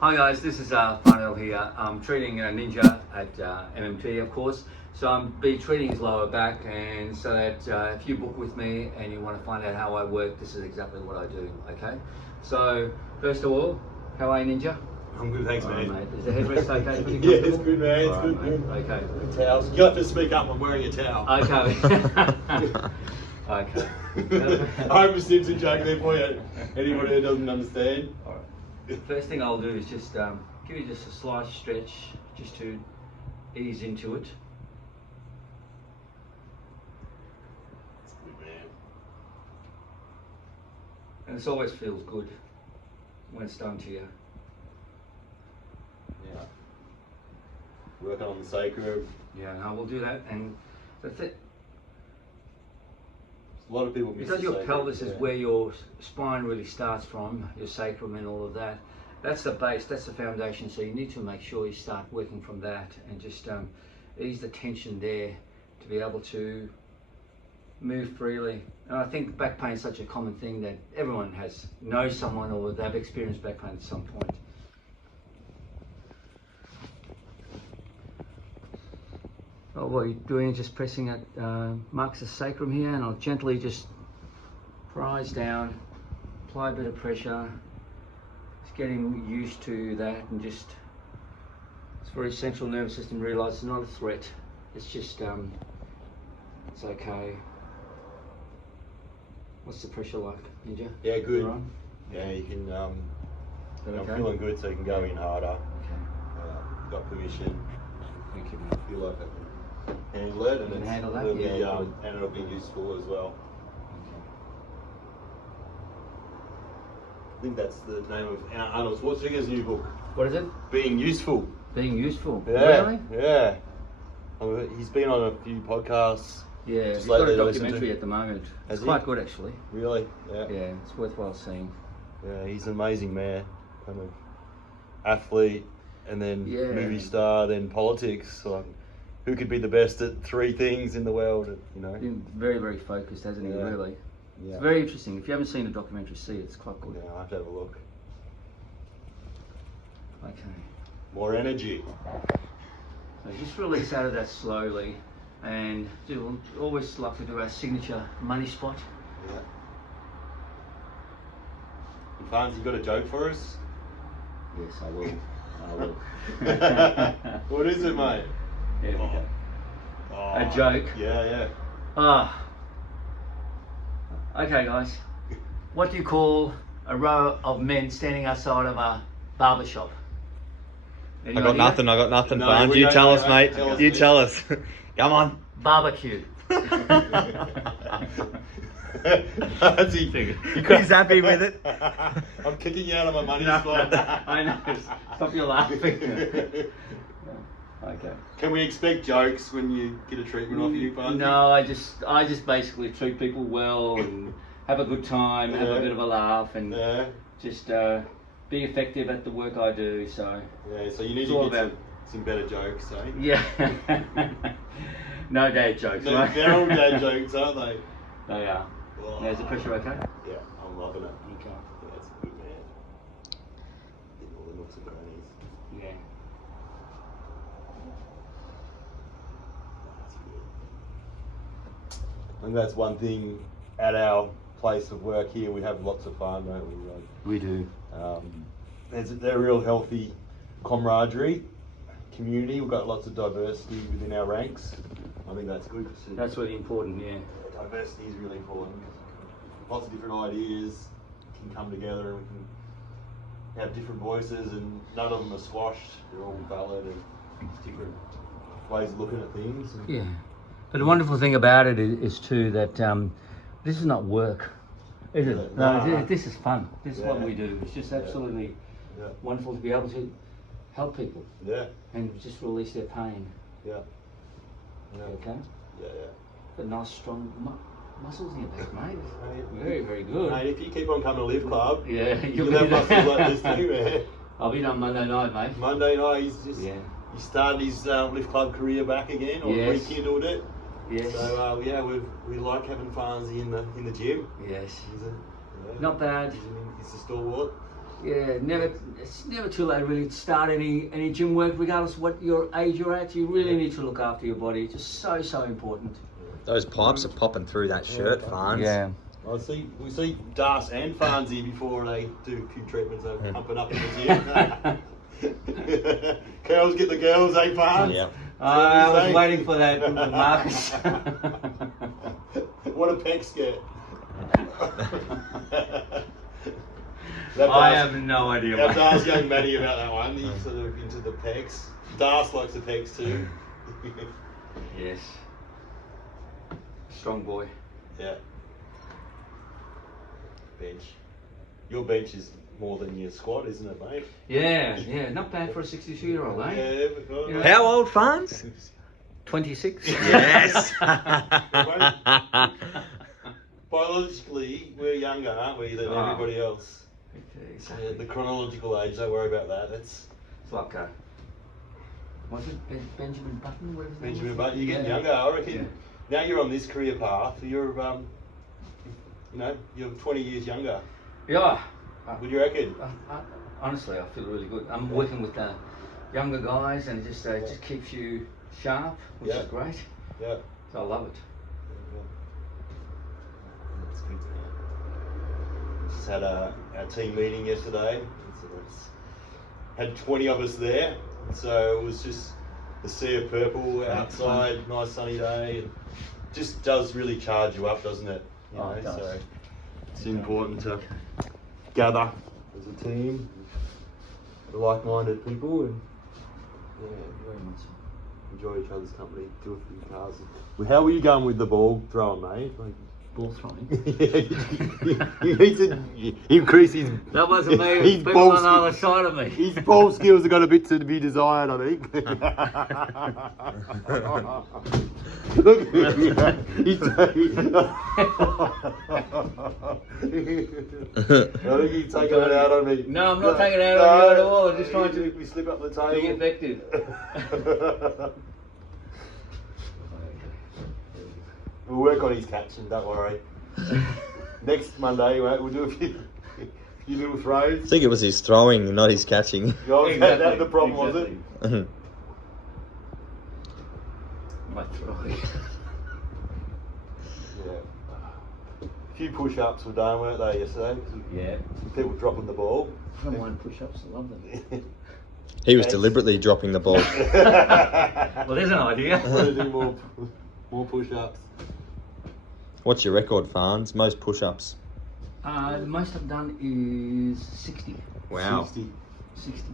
Hi guys, this is Farnel here. I'm treating Ninja at MMT, of course. So I'm be treating his lower back, and so that if you book with me and you want to find out how I work, this is exactly what I do. Okay. So first of all, how are you, Ninja? I'm good, thanks, mate. Is the headrest okay? Pretty Yeah, it's good, man. It's right, good. Okay. The towels. You have to speak up. I'm wearing a towel. Okay. Okay. I hope a Simpson joke there for you. Anybody who doesn't understand. All right. The first thing I'll do is just give you just a slight stretch, just to ease into it. That's good, man. And it always feels good when it's done to you. Yeah. Working on the sacrum. Yeah, no, we'll do that. And that's it. A lot of people miss Because the your sacrum, pelvis is where your spine really starts from, your sacrum and all of that. That's the base, that's the foundation. So you need to make sure you start working from that and just ease the tension there to be able to move freely. And I think back pain is such a common thing that everyone knows someone or they've experienced back pain at some point. Oh, what you're doing is just pressing at marks the sacrum here, and I'll gently just prise down, apply a bit of pressure. Just getting used to that, and just it's very central nervous system. Realise it's not a threat. It's just it's okay. What's the pressure like, Ninja? Yeah, good. Right? Yeah, you can. I'm Okay? feeling good, so you can go in harder. Okay. Got permission. Thank you, mate. Feel like I can handle it, and You can it's handle that? it'll be, Yeah, good. and it'll be useful as well. I think that's the name of Arnold Schwarzenegger's new book. What is it? Being Useful. Being useful. Yeah, Really? yeah. He's been on a few podcasts. Yeah, Just he's got lately a to listen documentary to. at the moment. Has It's he? quite good, actually. Really? Yeah. Yeah, it's worthwhile seeing. Yeah, he's an amazing man. Kind of athlete, and then Yeah. movie star, then politics. Like, who could be the best at three things in the world? You know. Been very, very focused, hasn't he? Yeah. Really. Yeah. It's very interesting. If you haven't seen the documentary, see it. It's quite good. Yeah, I have to have a look. Okay. More energy. So just release out of that slowly, and we'll always like to do our signature money spot. Yeah. And Farns, you got a joke for us? Yes, I will. I will. What is it, mate? There we go. Oh, A joke. Yeah. Ah. Okay, guys. What do you call a row of men standing outside of a barber shop? I got nothing, No, Barnes. we You don't tell know us, that. mate. Tell us, You mate. tell us. Come on. Barbecue. He's happy with it. I'm kicking you out of my money No, spot. I know. Stop your laughing. Okay. Can we expect jokes when you get a treatment off you, Farnsy? No, I just basically treat people well and have a good time, have a Yeah. bit of a laugh, and Yeah. just be effective at the work I do. So Yeah, so you need It's to all get about- some better jokes, eh? yeah. No dad jokes, right? They're all dad jokes, aren't they? They are. Oh. Now, is the pressure okay? Yeah, I'm loving it. Okay. Yeah, it's good, man. Getting all the nooks and crannies. Yeah. That's good. I think that's one thing at our place of work here. We have lots of fun, don't we? Like, We do. there's a real healthy camaraderie community. We've got lots of diversity within our ranks. I think that's good. That's really important, yeah. Diversity is really important. Lots of different ideas can come together, and we can have different voices, and none of them are squashed. They're all valid and different ways of looking at things. Yeah. But the wonderful thing about it is too that this is not work, is it? Yeah. No, this is fun. This is what Yeah. we do. It's just absolutely Yeah. wonderful to be able to help people Yeah. and just release their pain. Yeah. Yeah. Okay? Yeah. Got nice strong muscles in your back, mate. Mate. Very, very good. Mate, if you keep on coming to Live Club, Yeah, you'll have muscles like this too, man. I'll be done Monday night, mate. Monday night, he started his Lift Club career back again, or Yes. rekindled it. Yes. So yeah, we like having Farnsy in the gym. Yes. He's a, yeah, Not bad. He's a stalwart. it's never too late really to start any gym work, regardless of what your age you're at. You really need to look after your body. It's just so important. Those pipes are popping through that shirt, Farns. Yeah. We see Das and Farnsy before they do a few treatments. They're pumping up in the gym. Girls get the girls, eh, Farns? Yeah. I was waiting for that, Marcus. What a pecs get. I have no idea. I have to ask young Matty about that one. He's sort of into the pecs. Das likes the pecs too. Yes. Strong boy. Yeah. Bench. Your bench is more than your squat, isn't it, mate? Yeah. Not bad for a 62-year-old, eh? Yeah, but Yeah. How old, Farns? 26. Yes. Biologically, we're younger, aren't we, than everybody else? Exactly. Yeah, the chronological age, don't worry about that. It's like was it Benjamin Button? Whatever his name Benjamin was? Button. You're getting Yeah. younger, I reckon. Yeah. Now you're on this career path. You're, you're 20 years younger. Yeah. What do you reckon? Honestly, I feel really good. I'm working with younger guys, and it just keeps you sharp, which is great. Yeah. So I love it. That's good. Just had our team meeting yesterday. Had 20 of us there, so it was just the sea of purple outside, nice sunny day. It just does really charge you up, doesn't it? You know, It does. so it's important to gather as a team, like-minded people, and Very much so. enjoy each other's company. Do a few cars. How were you going with the ball throwing, mate? Like, Ball throwing. he needs to increase his. That wasn't me. His People ball on the other side of me. His ball skills have got a bit to be desired, I think. Look, he's I think he's taking it out on me. No, I'm not taking it out on you at all. I'm just trying to we slip up the table. be effective. We'll work on his catching, don't worry. Next Monday, mate, we'll do a few little throws. I think it was his throwing, not his catching. That's the problem, was it? My throwing. Yeah. A few push-ups were done, weren't they, yesterday? Yeah. People dropping the ball. I don't mind push-ups. I love them. He was deliberately dropping the ball. Well, there's an idea. Want to do more push-ups. What's your record, Farns? Most push-ups? The most I've done is 60. Wow. 60.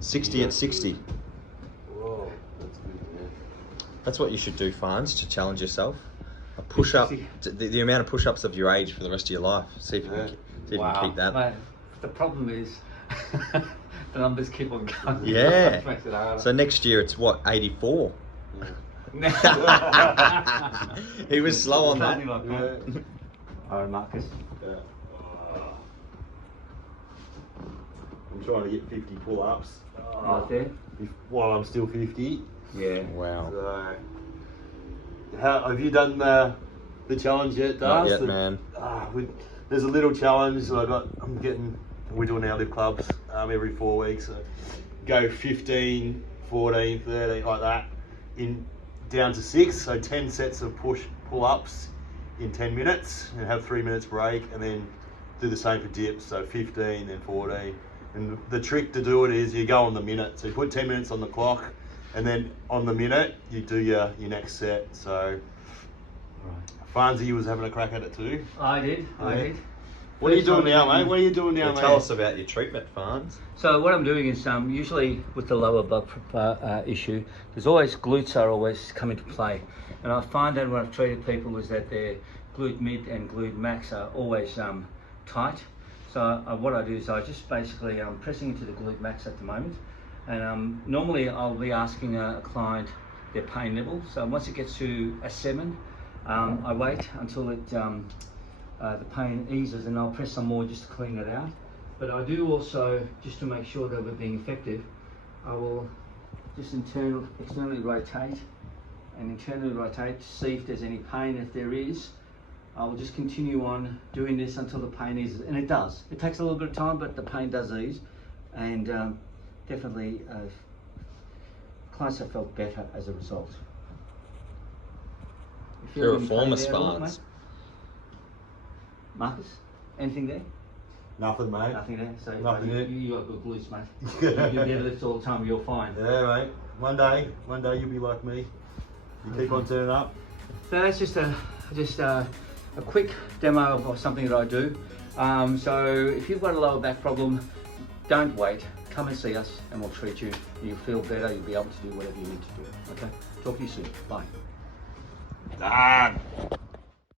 60 at 60. Whoa, that's good, man. That's what you should do, Farns, to challenge yourself. A push-up, the amount of push-ups of your age for the rest of your life. See if you can, you can keep that. Mate, the problem is the numbers keep on going. Yeah. Which makes it harder. So next year it's what, 84? He was slow on that. Something like that. Alright, Marcus. Yeah. I'm trying to get 50 pull-ups. Right there. While I'm still 50. Yeah. Wow. So, how have you done the challenge yet, Not Dars? yet, man. There's a little challenge that we're doing our live clubs every 4 weeks. So go 15, 14, 13, like that, down to 6. So 10 sets of pull-ups in 10 minutes, and have 3 minutes break, and then do the same for dips. So 15, then 14. And the trick to do it is you go on the minute. So you put 10 minutes on the clock, and then on the minute you do your next set. So Farnsy was having a crack at it too. I did. What are you doing now, mate? What are you doing now, mate? Tell us about your treatment, Farns. So what I'm doing is usually with the lower back issue, there's always glutes are always come into play, and I find that when I've treated people is that their glute mid and glute max are always tight. So what I do is I just basically pressing into the glute max at the moment, and normally I'll be asking a client their pain level. So once it gets to a 7, I wait until the pain eases, and I'll press some more just to clean it out. But I do also, just to make sure that we're being effective, I will just externally rotate and internally rotate to see if there's any pain. If there is, I will just continue on doing this until the pain eases, and it does. It takes a little bit of time, but the pain does ease. and definitely clients have felt better as a result. You feel any pain Piriformis there at all, spines. mate? Marcus, anything there? Nothing, mate. Nothing there. So Nothing there. you got good glutes, mate. You deadlift all the time, you're fine. Yeah, mate. One day you'll be like me. You keep on turning up. So that's just a quick demo of something that I do. So if you've got a lower back problem, don't wait. Come and see us, and we'll treat you. You'll feel better. You'll be able to do whatever you need to do. Okay. Talk to you soon. Bye. Done.